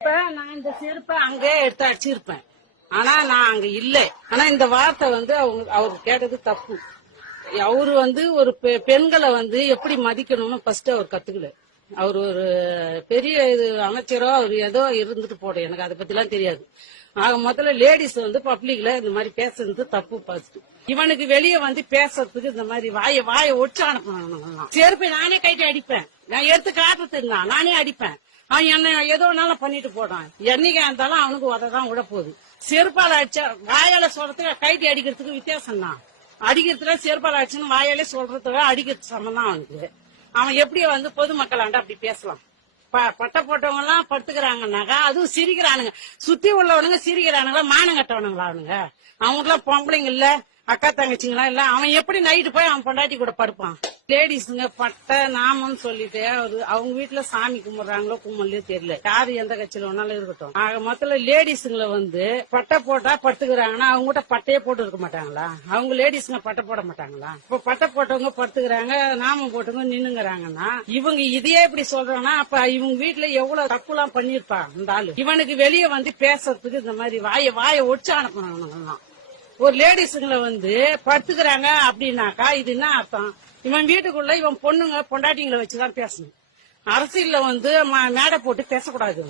இப்ப நான் இந்த செருப்பை அங்கே எடுத்து அடிச்சிருப்பேன். ஆனா நான் அங்க இல்ல. ஆனா இந்த வார்த்தை அவரு கேட்டது தப்பு. அவரு ஒரு பெண்களை எப்படி மதிக்கணும்னு ஃபர்ஸ்ட் அவர் கத்துக்கல. அவர் ஒரு பெரிய அமைச்சரோ அவர் ஏதோ இருந்துட்டு போட எனக்கு அதை பத்தி எல்லாம் தெரியாது. முதல்ல லேடிஸ் பப்ளிக்ல இந்த மாதிரி பேசுறது தப்பு. ஃபர்ஸ்ட் இவனுக்கு வெளியே பேசுறதுக்கு இந்த மாதிரி வாய ஒச்சு அனுப்பணும். செருப்பை நானே கைட்டு அடிப்பேன். நான் எடுத்து காட்டுறதுன்னா நானே அடிப்பேன். அவன் என்ன எதோனாலும் பண்ணிட்டு போடான். என்னைக்கா இருந்தாலும் அவனுக்கு உததான் விட போகுது. செருப்பால அடிச்சா வாயால சொல்றதுக்கு கைட்டி அடிக்கிறதுக்கு வித்தியாசம் தான். அடிக்கிறதுல செருப்பால அடிச்சுன்னு வாயாலே சொல்றதுக்கு அடிக்கிறது சமம் தான் அவனுக்கு. அவன் எப்படி பொதுமக்களாண்ட அப்படி பேசலாம்? பட்ட போட்டவங்க எல்லாம் படுத்துக்கிறாங்கன்னாக்கா அதுவும் சிரிக்கிறானுங்க. சுத்தி உள்ளவனுங்க சிரிக்கிறானுங்களா? மானம் கட்டவனுங்களா அவனுங்க? அவங்களுக்கு எல்லாம் பொம்பளைங்க இல்ல, அக்கா தங்கச்சிங்களா இல்ல. அவன் எப்படி நைட்டு போய் அவன் பொண்டாட்டி கூட படுப்பான்? லேடிஸுங்க பட்ட நாமன்னு சொல்லிட்டு அவங்க வீட்டுல சாமி கும்பிடுறாங்களோ கும்பலையோ தெரியல. யாரு எந்த கட்சியில வேணாலும் இருக்கட்டும். மொத்தல லேடிஸுங்களை பட்டை போட்டா படுத்துக்கிறாங்கன்னா அவங்க கிட்ட பட்டையே போட்டு இருக்க மாட்டாங்களா? அவங்க லேடிஸுங்க பட்டை போட மாட்டாங்களா? இப்ப பட்டை போட்டவங்க படுத்துக்கிறாங்க, நாமம் போட்டவங்க நின்னுங்கிறாங்கன்னா இவங்க இதையே இப்படி சொல்றாங்கன்னா அப்ப இவங்க வீட்டுல எவ்வளவு தப்பு எல்லாம் பண்ணிருப்பா இந்த ஆளு. இவனுக்கு வெளியே பேசுறதுக்கு இந்த மாதிரி வாய ஒச்சு அனுப்பணும். ஒரு லேடிஸுங்களை படுத்துக்கிறாங்க அப்படின்னாக்கா இது என்ன அர்த்தம்? இவன் வீட்டுக்குள்ள இவன் பொண்ணுங்க பொண்டாட்டிங்களை வச்சுதான் பேசணும். அரசியல்ல மேடை போட்டு பேசக்கூடாது.